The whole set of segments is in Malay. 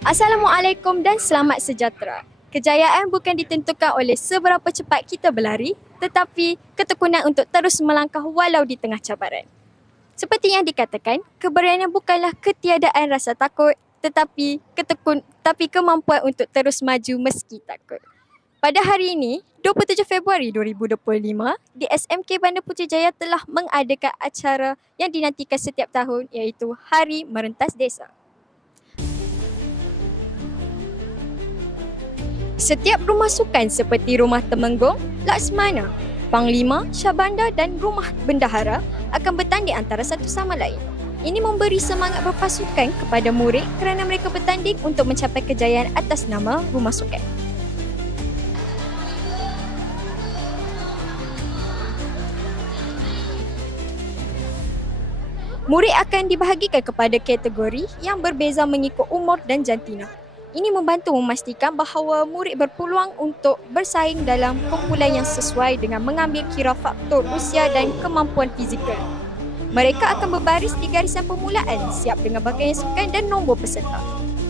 Assalamualaikum dan selamat sejahtera. Kejayaan bukan ditentukan oleh seberapa cepat kita berlari, tetapi ketekunan untuk terus melangkah walau di tengah cabaran. Seperti yang dikatakan, keberanian bukanlah ketiadaan rasa takut, tetapi kemampuan untuk terus maju meski takut. Pada hari ini, 27 Februari 2025, di SMK Bandar Putrajaya telah mengadakan acara yang dinantikan setiap tahun, iaitu Hari Merentas Desa. Setiap rumah sukan seperti Rumah Temenggung, Laksmana, Panglima, Syahbandar dan Rumah Bendahara akan bertanding antara satu sama lain. Ini memberi semangat berpasukan kepada murid kerana mereka bertanding untuk mencapai kejayaan atas nama rumah sukan. Murid akan dibahagikan kepada kategori yang berbeza mengikut umur dan jantina. Ini membantu memastikan bahawa murid berpeluang untuk bersaing dalam kumpulan yang sesuai dengan mengambil kira faktor usia dan kemampuan fizikal. Mereka akan berbaris di garisan permulaan siap dengan pakaian sukan dan nombor peserta.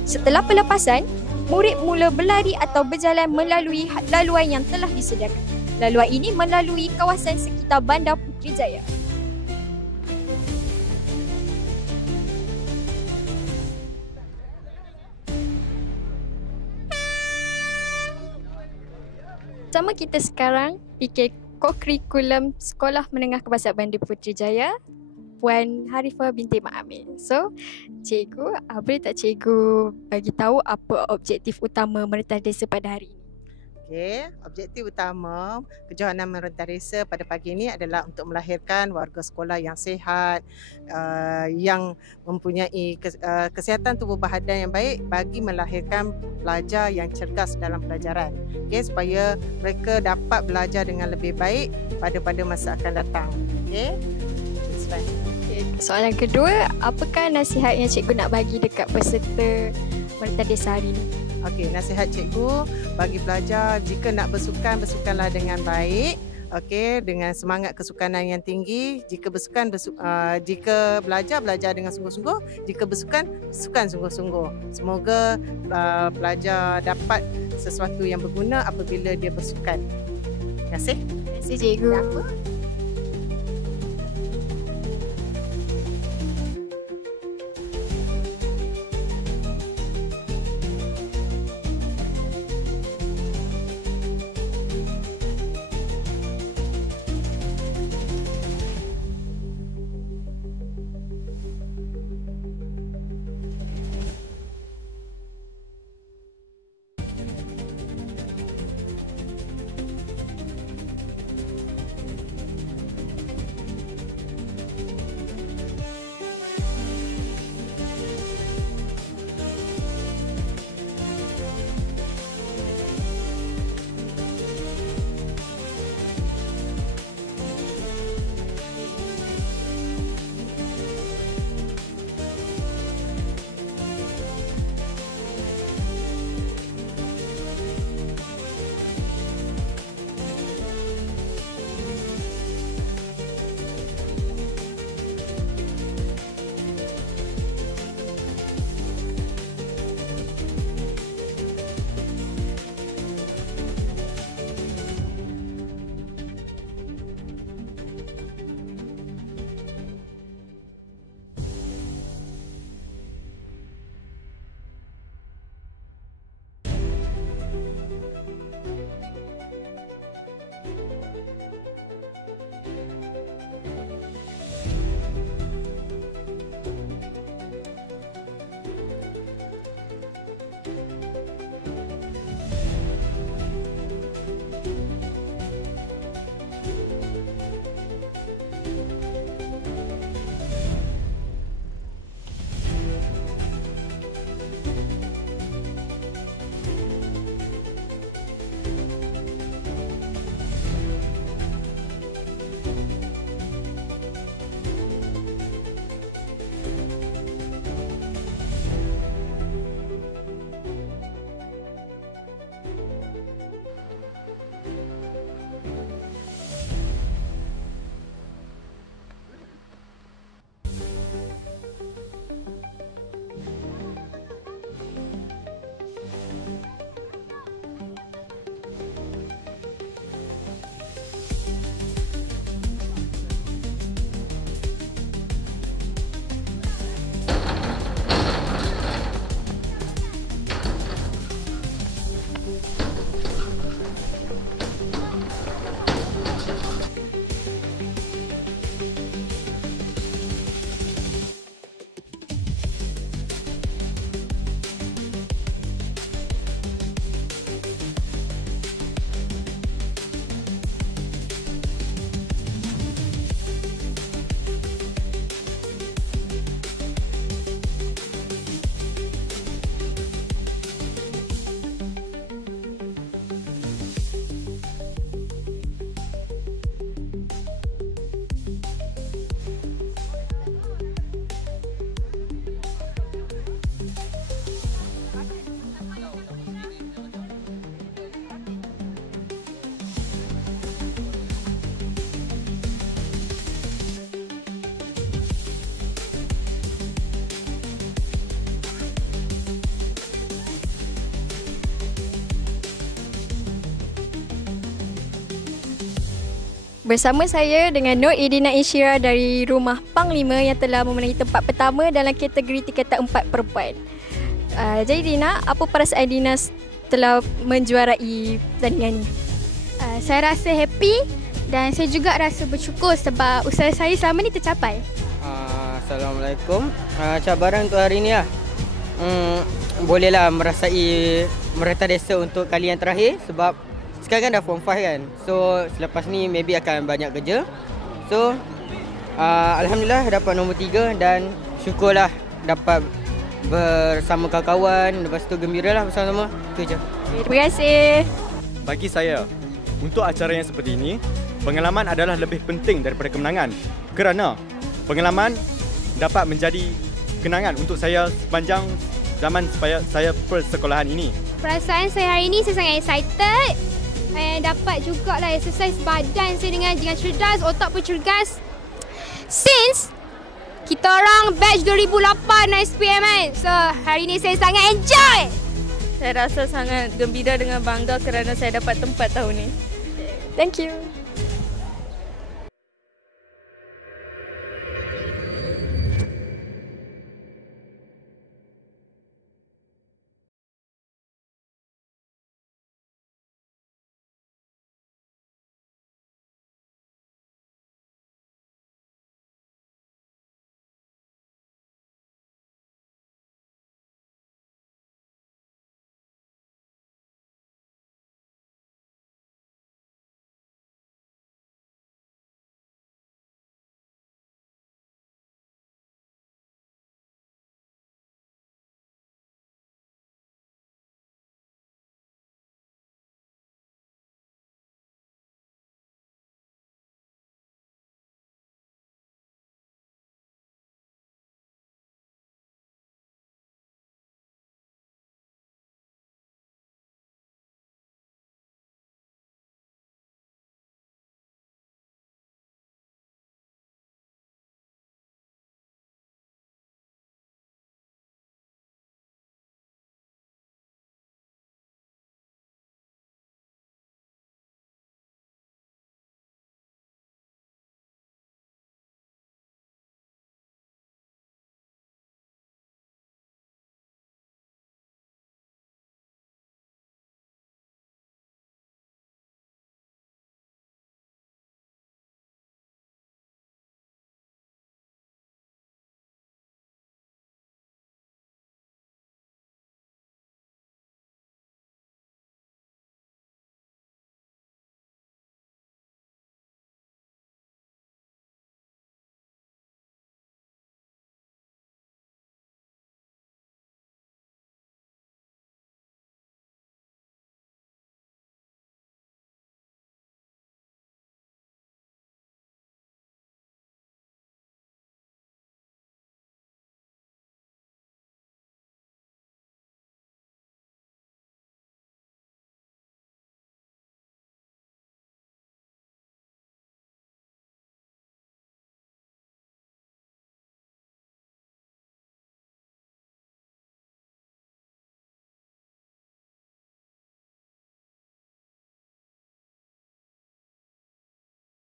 Setelah pelepasan, murid mula berlari atau berjalan melalui laluan yang telah disediakan. Laluan ini melalui kawasan sekitar Bandar Putrajaya. Bersama kita sekarang, PK Kokurikulum Sekolah Menengah Kebangsaan Bandar Putrajaya, Puan Harifah binti Mak Amir. So, cikgu, boleh tak cikgu bagi tahu apa objektif utama Merentas Desa pada hari ini? Okey, objektif utama Kejohanan Merentas Desa pada pagi ini adalah untuk melahirkan warga sekolah yang sihat, yang mempunyai kesihatan tubuh badan yang baik bagi melahirkan pelajar yang cergas dalam pelajaran. Okey, supaya mereka dapat belajar dengan lebih baik pada masa akan datang. Okey. Soalan kedua, apakah nasihat yang cikgu nak bagi dekat peserta Merentas Desa hari ini? Okey, nasihat cikgu bagi pelajar, jika nak bersukan, bersukanlah dengan baik. Okey, dengan semangat kesukanan yang tinggi. Jika bersukan, jika belajar dengan sungguh-sungguh. Jika bersukan, sukan sungguh-sungguh. Semoga pelajar dapat sesuatu yang berguna apabila dia bersukan. Terima kasih. Terima kasih cikgu. Bersama saya dengan Nur Edina Insyira dari Rumah Panglima yang telah memenangi tempat pertama dalam kategori tingkatan 4 perempuan. Jadi Dina, apa perasaan Dina setelah menjuarai pertandingan ini? Saya rasa happy dan saya juga rasa bersyukur sebab usaha saya selama ni tercapai. Assalamualaikum. Cabaran untuk hari ni lah. Bolehlah merasai merata desa untuk kali yang terakhir sebab sekarang kan dah form 5 kan. So selepas ni maybe akan banyak kerja. So Alhamdulillah dapat nombor 3 dan syukurlah dapat bersama kawan-kawan. Lepas tu gembira lah bersama-sama. Itu je. Terima kasih. Bagi saya, untuk acara yang seperti ini, pengalaman adalah lebih penting daripada kemenangan. Kerana pengalaman dapat menjadi kenangan untuk saya sepanjang zaman saya persekolahan ini. Perasaan saya hari ini, saya sangat excited. Dapat jugalah exercise badan saya dengan cerdas, otak pun cergas. Since kita orang batch 2008 SPM kan. So hari ini saya sangat enjoy. Saya rasa sangat gembira dengan bangga kerana saya dapat tempat tahun ini. Thank you.